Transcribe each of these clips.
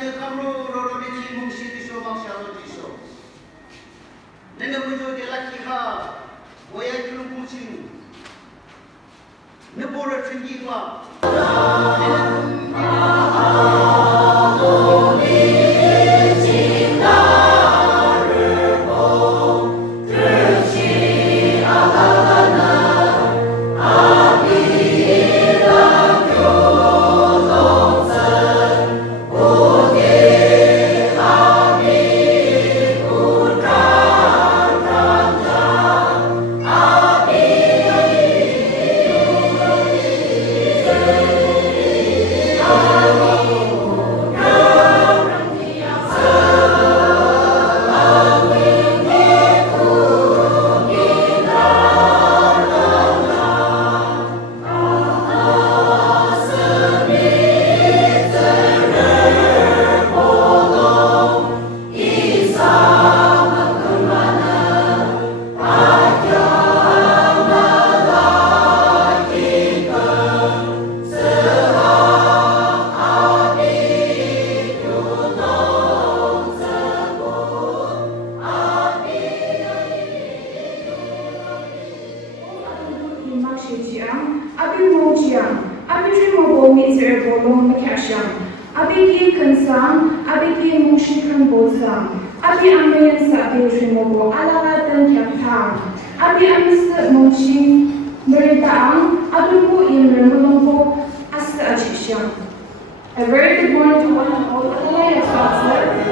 ne kamro ro ne ji mung si ti so mak sha lo ti so ne ne bu jo de la ki ha wo ya ju lu chi ne bo ra chin gi wa A very good morning to one and all. Hallelujah, Pastor.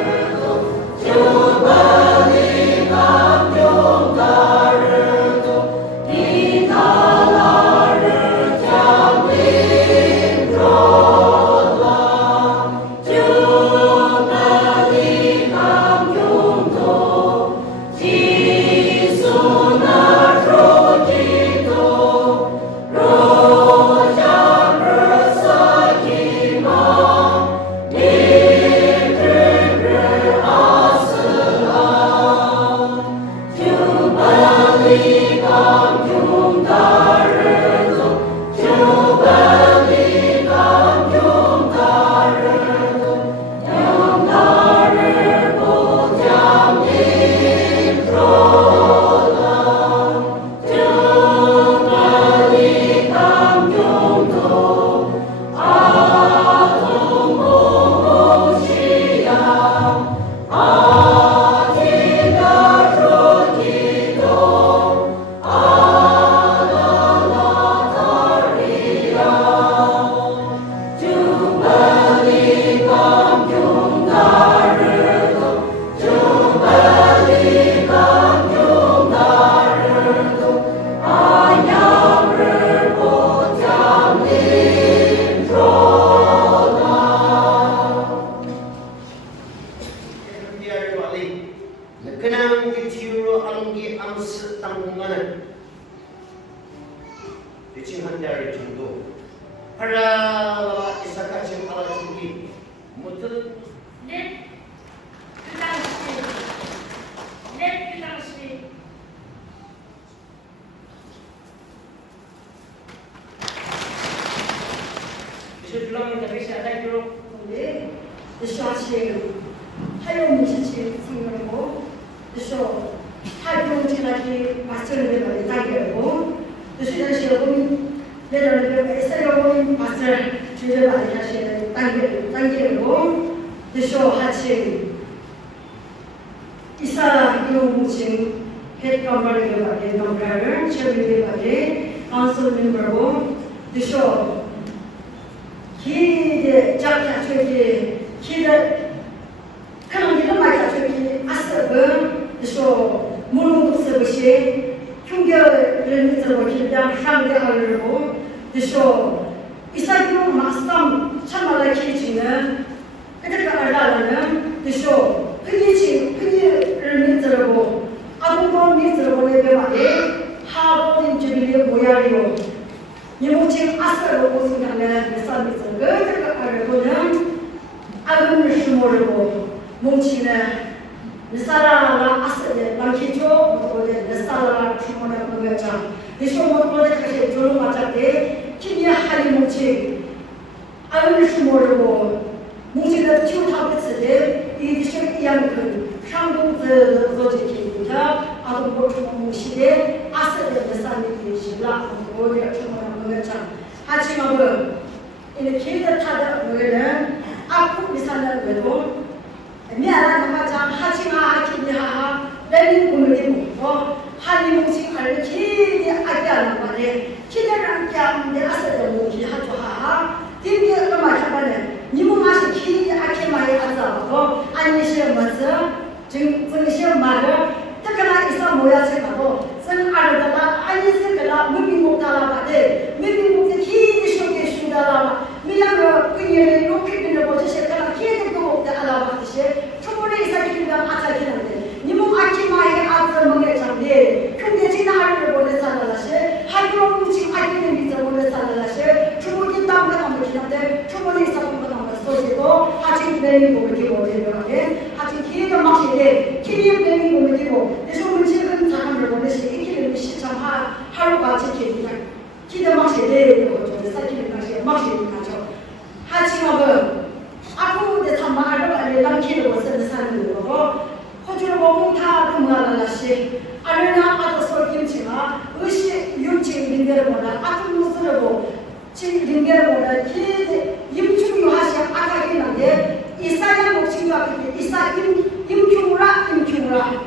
的就他的词的，一直是一样的，上公子做这些的，啊，都不出息的，阿是的三年的是啦，我也出门那个讲，啊，起码不，因为现在他的那个人，阿库比上的那种，米拉那么讲，哈起码阿起的哈哈，人民公民的目标，哈你目前还是起的阿家那么的，起的人家的阿是的目标哈做哈哈。今天干嘛上班呢？你们马上去阿去买阿子哦，安尼些么子，正些买的，这个啦一上莫要吃嘛哦，正阿的啦，安尼这个啦，没比莫大啦吧的，没比莫的去的手给输的啦嘛，没那个贵的，有贵的我这些个啦，去的个莫的阿拉吧这些，出门的一上去的阿才去那的，你们阿去买阿子莫给上的，兄弟去哪里我的上了那些，还不如去阿去的米子我的上了那些，出门的当个当。충분히 있었던 것 같아서 하진 배민 고민이고 되더라고요. 하진 기회도 막히게 기회 배민 고민이고 그래서 문제는 사람을 보내시 이기는 시참 하루가 지키니까 기대 막히게 되고 좀 사기는 다시 막히게 가죠. 하지만 아무 데 참말로 알려면 기회로 쓰는 사람들 거고 호주로 보면 다 등하나씩 아르나 아도서 김치가 의시 육체 민들을 보나 아주 무스르고 지금 링게르보다 임충유 하시 아까기는데 이사야 목칭과 이사 임충우라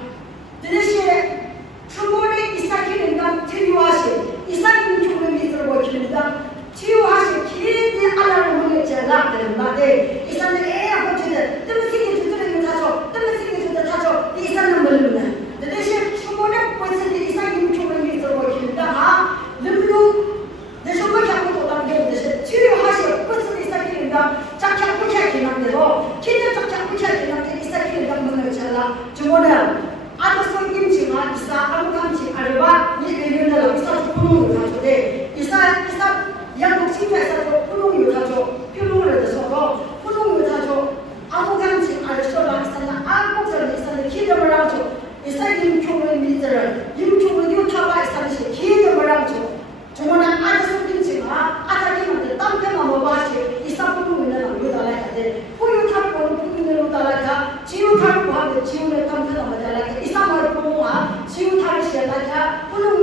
대신에 주문에 이사기는 건 치유하시 이사 임충우를 믿으러 보십니다 치유하시 기대 알아를 보내잖아 그런데 이사는 애야 보지는 뜸생이 주들은 타죠 뜸생이 주들 타죠 이사는 모르는 대신 주문에 보이는 이사 임충우를 믿으러 보십니다 름루 내 정말 자꾸 도담게 치료하시 버스를 이사기는가 짝짝 붙여지는 대로 기대 짝짝 붙여지는 데 이사기는가 문을 잘라 주문은 아도서 김치가 이사 아무감치 알바 이 외면을 이사 주문을 가져대 이사 양복 친구에서 분홍을 가져 표명을 해서 분홍을 가져 아무감치 알서라 이사는 아무것을 이사는 기대를 하죠 이사 임총을 믿으를 임총을 유타와 이사는 기대를 하죠 정말 아주 김치가 아자기한테 땀때가 먹어야지 이사부분은 우달라야 포유 타고 부분을 우달라야 지우 타고 하면 지우를 땀때가 먹어야 이사마를 보고와 지우 타를 시작하자 분홍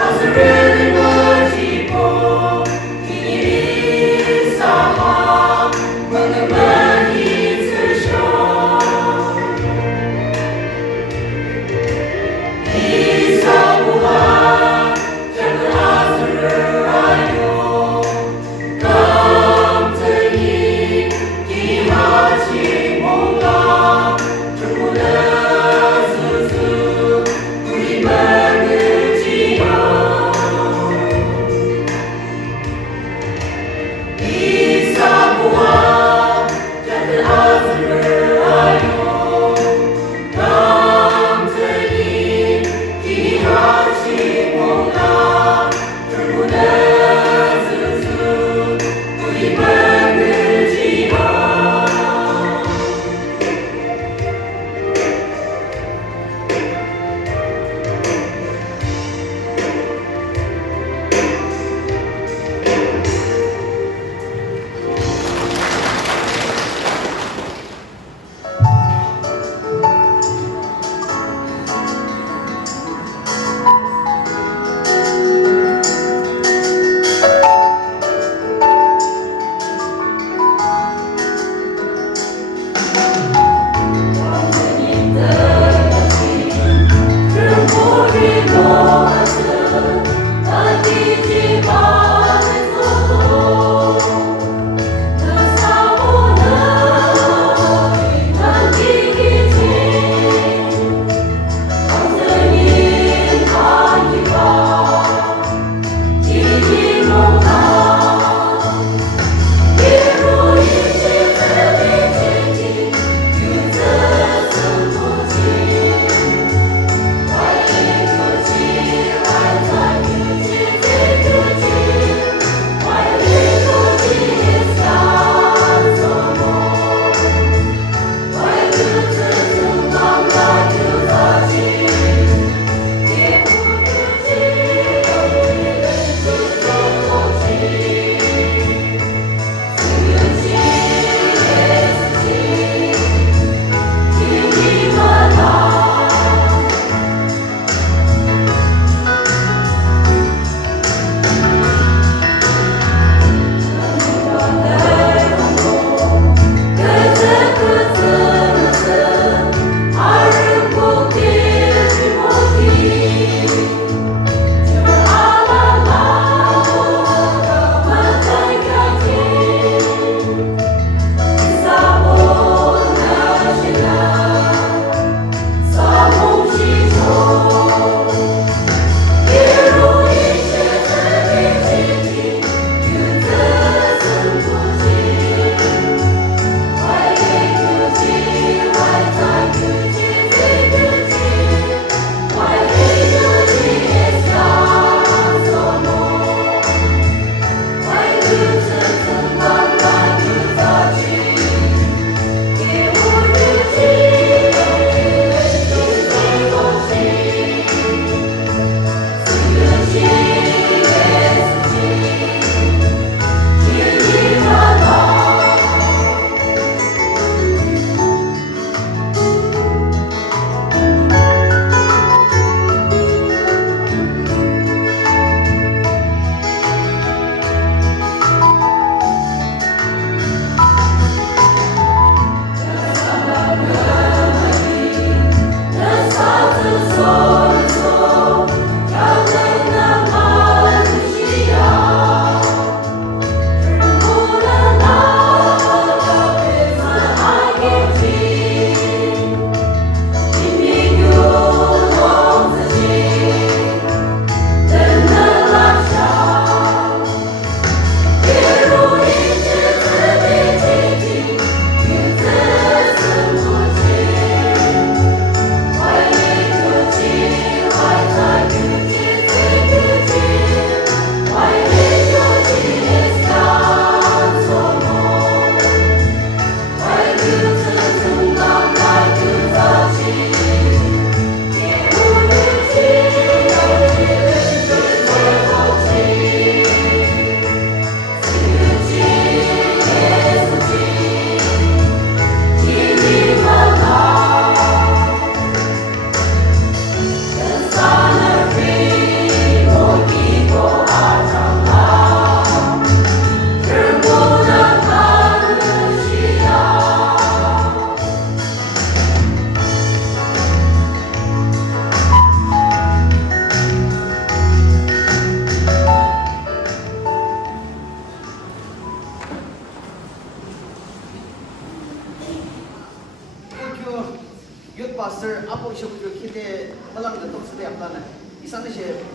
As the rhythm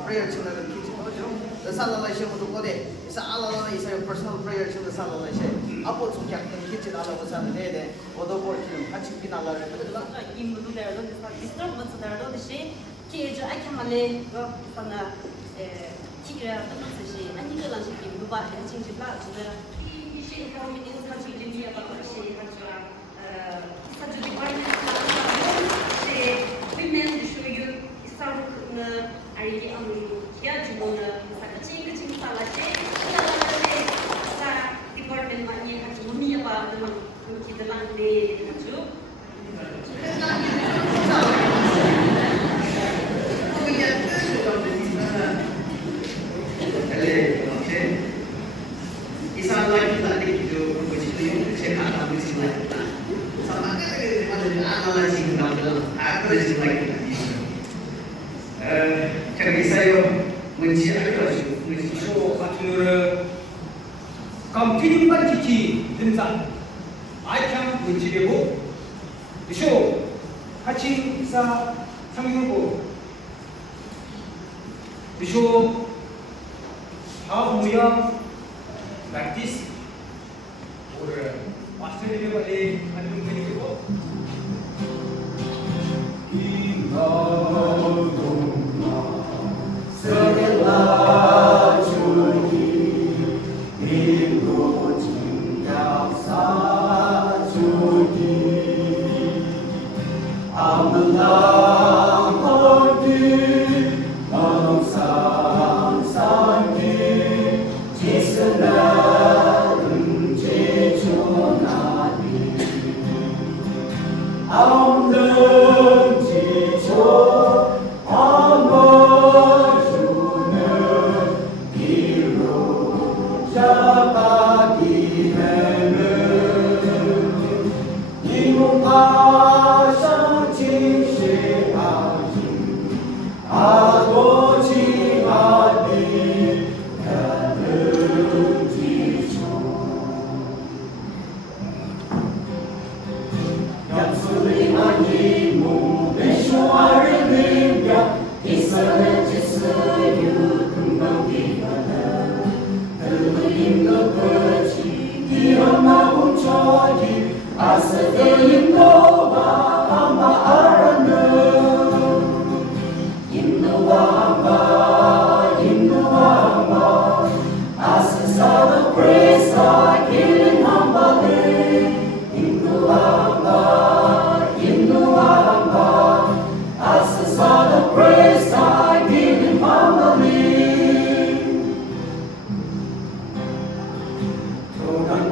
prayer chung na kitchen ho jo the sala la she mo ko de isa ala la isa personal prayer chung the sala la she apo chung kyak den kitchen ala wa sa de de odo por chung hachi bin ala re de la 임무도 내려도 디스터번스 내려도 시 기저 아이카말레 그거나 티그라 뜻뜻이 아니들랑 시 임무 봐 진짜 봐 진짜 시 호미니 사실 진짜 봐 시 하죠 사주디 관련 시 women show you start 알기 아무리 기아 주고는 사실 그 친구 살아시 사 디파트먼트 많이 같이 몸이 봐 그런 기들랑 내 아주 isa lagi tak ada itu begitu yang saya akan bersih sama ada anak sih dalam aku bersih lagi jadi saya mencari show 같은 감기님 반지기 등산 아이캠 문지되고 쇼 같이 이사 상유고 쇼 하우야 like this or 마스터리에 관리 하는 분이고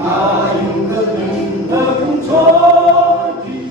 아용 그는 너 공조기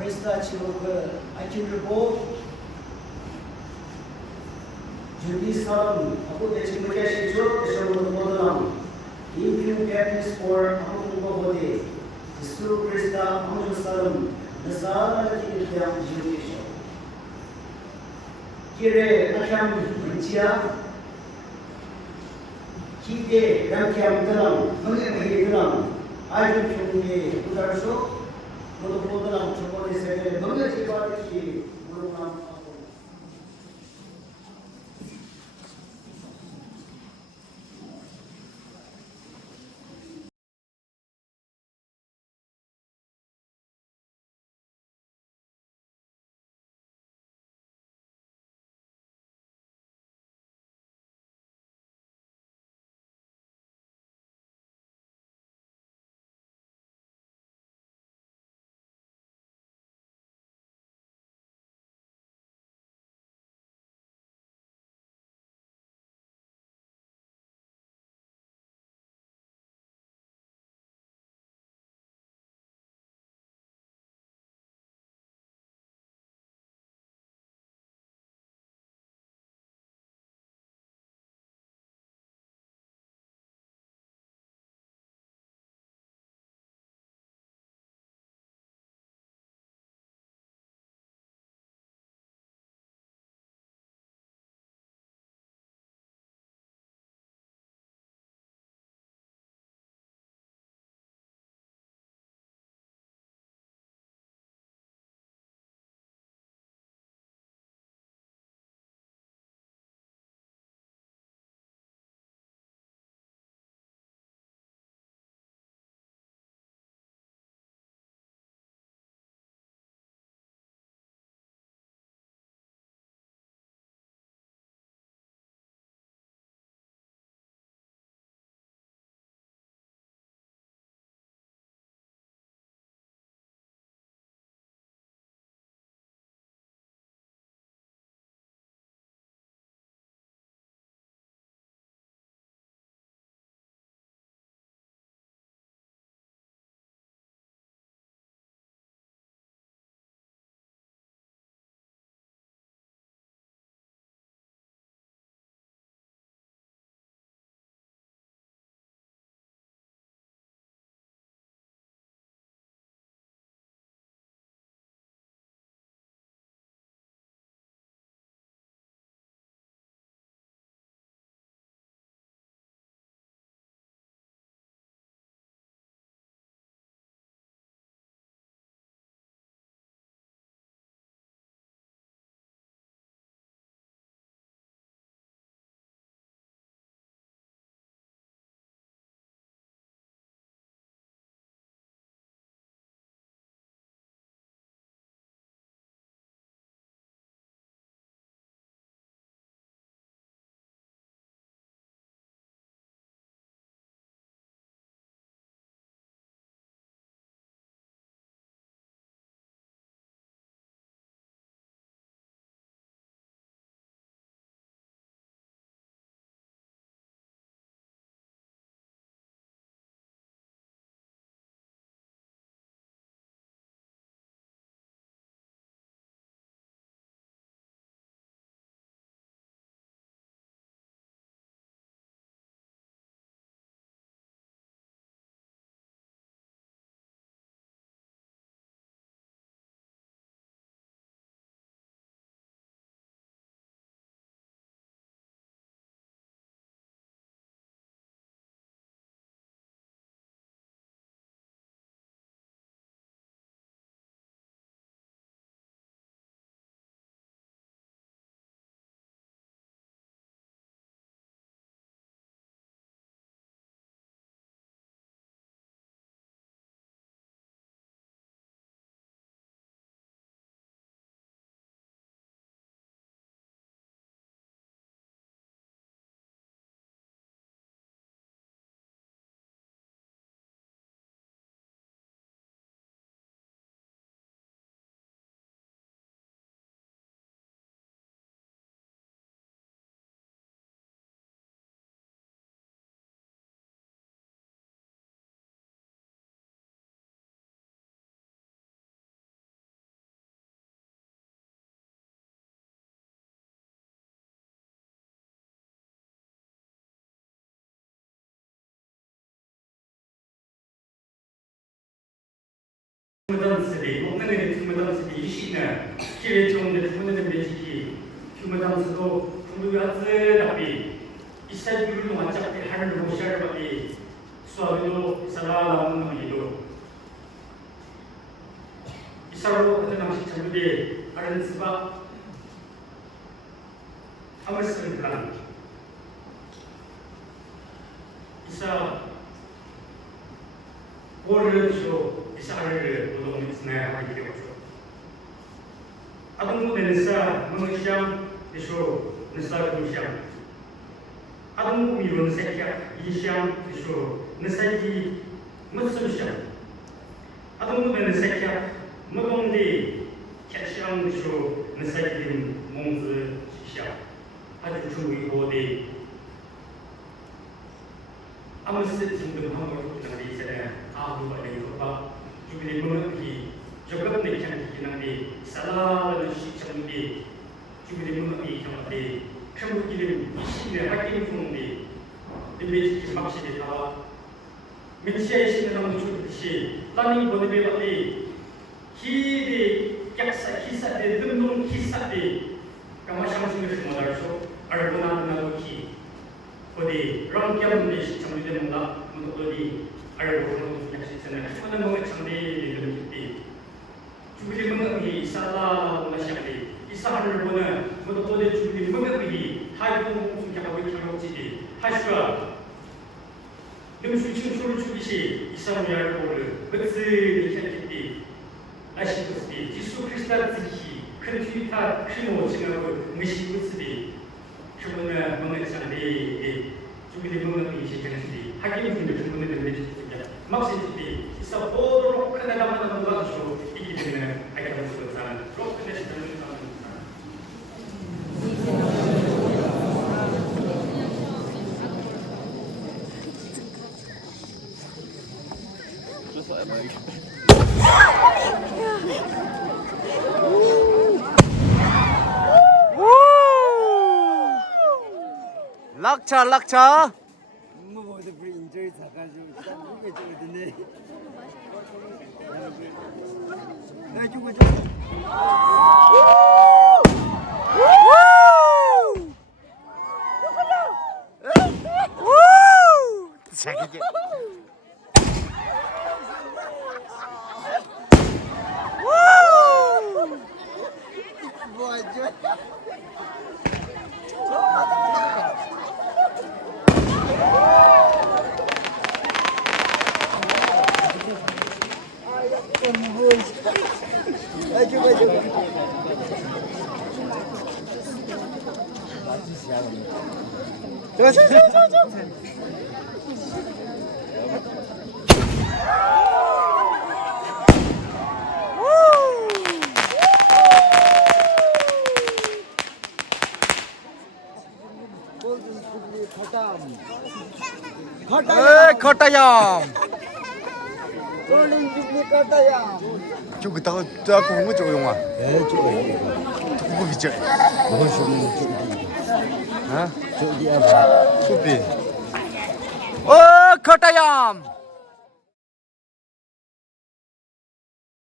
그리스도 지금 그 아침을 보고 주기 사람 하고 대신 무게 시죠 대신으로 보더라 If you baptize for 한국 보고디 예수 그리스도 한국 사람 나사를 기대하는 주기죠 길에 아참 문지야 기대 랑키암 드람 흥행의 드람 아이들 총리 부달수 모두 보더라 저번에 세계 넘겨지고 하듯이 물어보나 휴무단스들이 목능의 휴무단스들이 이시는 기회 좋은데 휴무단들 매직이 휴무단스도 분류하지 이사이를 완짝대 하늘 모시아르바디 수아비도 이사라라는 놈이도 이사로 그때 당시 장교대 아르헨스바 하물스를 불안 이사 보를 주로 이사를 노동을 지나하게 되었죠. 아동부 낸사 문시장 이쇼 낸사 금시장 아동부 미룬 새끼야 이시장 이쇼 낸사기 무슨시장 아동부 낸 새끼야 무동디 캐시장 이쇼 낸사기 몽즈 시장 아주 중국이 고대 아무스 지금 한국 기능이 있잖아요. 아무가 내가 주변에 문학이 저것 내기는 기능이 살아는 시점이 주변에 문학이 경험이 한국인은 이신의 활동 중인데 이미지 막시에 나와 민시의 신의 주듯이 라니 보내베바리 기대 약사 기사대 등등 기사대 강화상승을 말하죠. 알고나는 기 어디 랑겸의 시청되는가 어디 알고 약시선을 하는 것에 상대히 이르기 주의 문학이 이사라 시작이 이사를 보는 모두 주의 문학이 하이고 공격하고 경험지디 하시와 능수칭수를 주기시 이사미알 보를 끝을 이렇게 아시고스디 지수 크리스탈스기 큰 트위터 크리모 지나고 무시고스디 그분은 문학의 상대히 주의 문학이 시작했지 하긴 분들 그분들 내주십니다. 막시디 이사 보도록 하나만 도와줘 이기 때문에 알게 되는 사람 그렇게 되시는 락차 락차 뭐보다 우리 인조이 사가지고 딱 이게 저거든데 나 주고 자기게 뭐하죠? 커타얌 Rolling Jubilee Kataya. 저기 다가 저 공부 저 용아 공부 비죠 아 저기 아 소피 커타얌